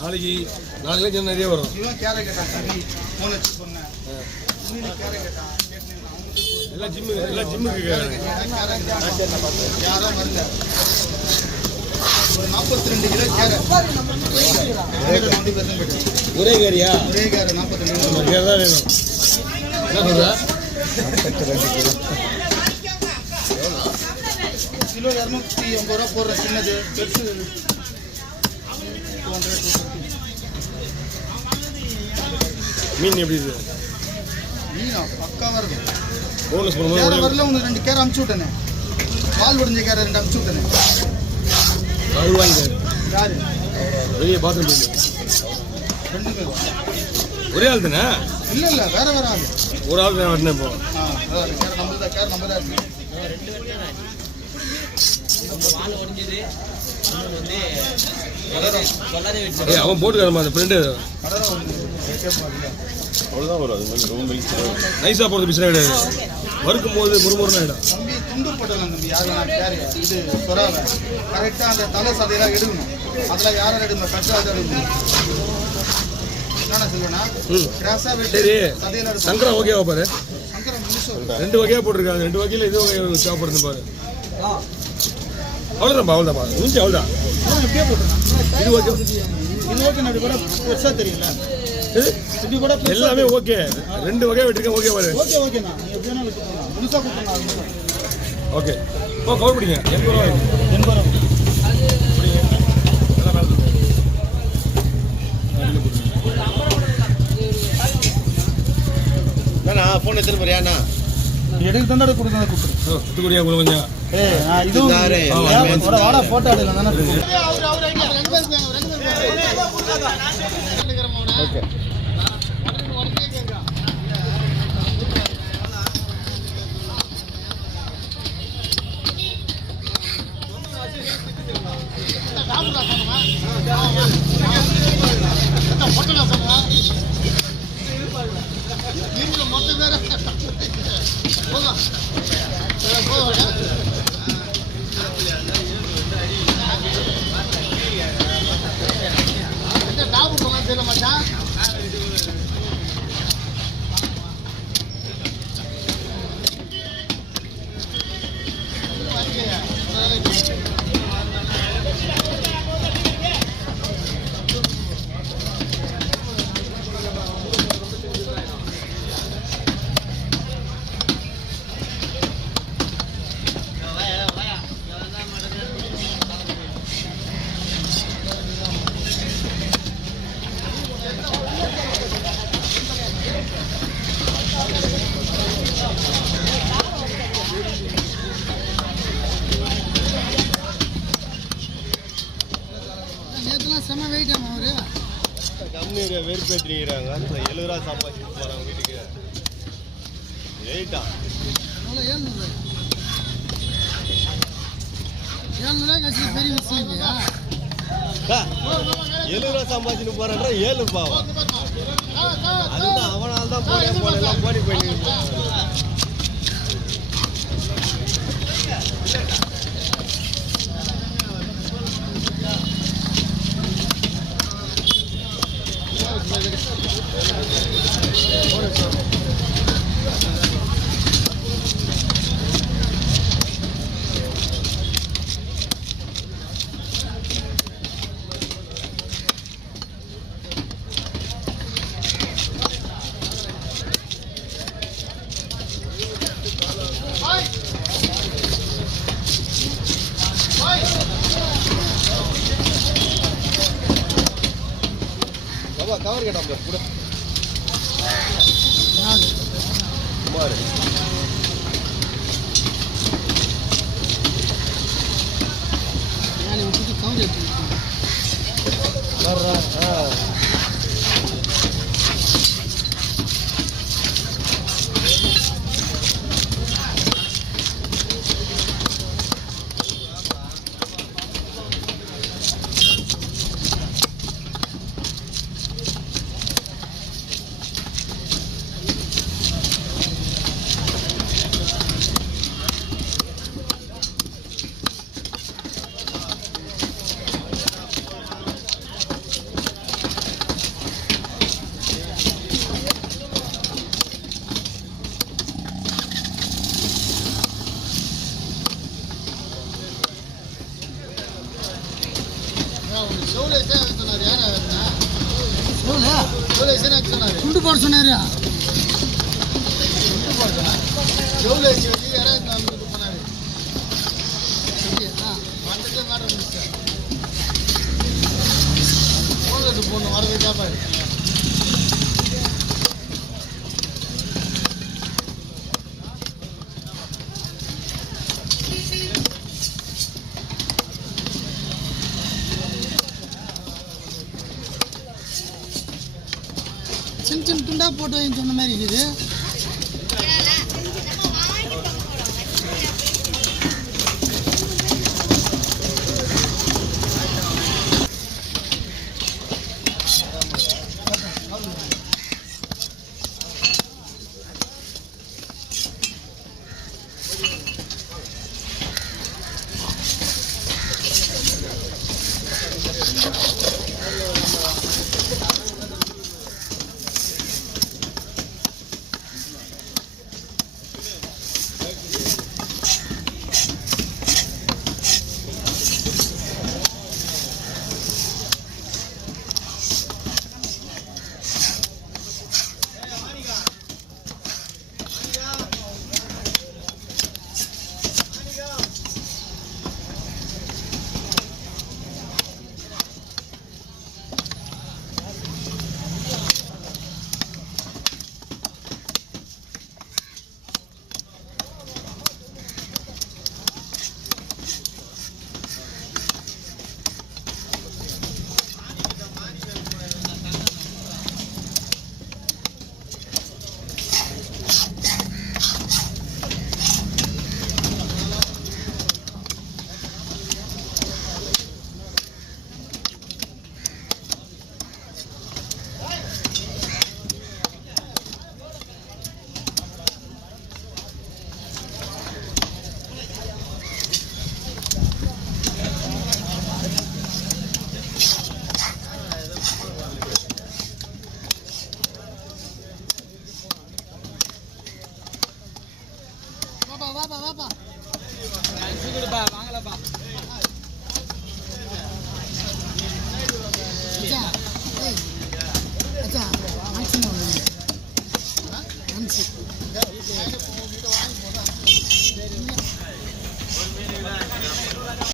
நாளைக்கு நாளைக்கு நிறைய வரும். எல்லாம் ஜிம்முக்கு யாரும் வரல. ஒரு 42 கிலோ கேரட் ஒரே கேரியா? ஒரே கேரட் 42 கேர் தான் வேணும். என்ன சொல்ற? கிலோ 250 ரூபா போடுற சின்னது பெருசு 200. மீன் எப்படி இருக்கு? மீனா பக்காவாக இருக்கும். போனஸ் கேரை வரல. உங்களுக்கு 2 கேரை அமுச்சு விட்டேனே. பால் உடஞ்ச கேரை 2 அமுச்சு விட்டேனே. அது வாங்கிட்டாரு. யாரு? வெளியே பாத்ரூம் போய் 2 பேர். ஒரே ஆள் தானே? இல்லை வேற ஆள். ஒரு ஆள் தான் வரணும். இப்போ கேரை நம்பர் தான் இருக்கு. அவன் போட்டுக்காரமா அந்த ஃப்ரெண்டு அவ்வளோதான் வரும். அது மாதிரி ரொம்ப நைஸாக போகிறது பிரச்சனை கிடையாது. வறுக்கும் போது முறுமுறுன்னு ஆகிடும். தம்பி துண்டு போட்டலாம் தம்பி. யார் வேணா கேரி இது சொராவை கரெக்டாக அந்த தலை சதையெல்லாம் எடுக்கணும். அதில் யாரும் எடுக்கணும், கட்டாக எடுக்கணும். என்னென்ன சொல்லுவேன்னா கிராஸாக வெட்டி சதையெல்லாம் எடுக்கணும். சங்கரா ஓகேவா பாரு? சங்கரம் முழுசு 2 வகையாக போட்டிருக்காங்க. 2 வகையில் இது வகை தேவைப்படுது பாரு. அவ்வளோதான்ப்பா அவ்வளோதான் முடிஞ்சு அவ்வளோதான். எப்படியே போட்டுருக்காங்க. இது ஓகே நடு கூட பெருசாக தெரியல. இப்படி கூட எல்லாமே ஓகே. 2 வகையாக விட்டுருக்கேன். ஓகே பாரு. ஓகேண்ணா. நீங்கள் எப்படின்னா விட்டுருக்கோம். முழுசாக கொடுத்துருங்க. ஓகே இப்போ கவர் பிடிங்க. 80 ரூபா 80 ரூபா ஃபோன் எடுத்துட்டு போறியாண்ணா? எடுக்க தந்தாட கொடுத்தா கொடுத்துரு. குத்துக்குடியா கொஞ்சம் இதுவும் வாடா போட்டோ எடுக்கலாம் தானே. ஓகே செம்ம வெயிட் ஆகும். அவரு கம்மி வெறுப்பேற்றிக்கிறாங்க. 70 ரூபா சம்பாதிச்சு போகிறாங்க வீட்டுக்கு. வெயிட்டா 700 கட்சி பெரிய விஷயம் இல்லையா? 70 ரூபா சம்பாதிச்சுன்னு போறான்ற 7 ரூபாவா? அதுதான் அவனால் தான் போடலாம் போடி போயிட்டு. கவர் கேட்டான் கூட குமார் போட சொன்னாரு. எவ்வளோ வச்சு யாராவது இது பண்ணாரு வந்துட்டு மேடம் ஃபோனில் போடணும் வரது கேட்பாரு. சின்ன சின்ன துண்டா போட்டு வைன்னு சொன்ன மாதிரி இருக்குது. வாப்பா வாங்கலப்பா. அச்சா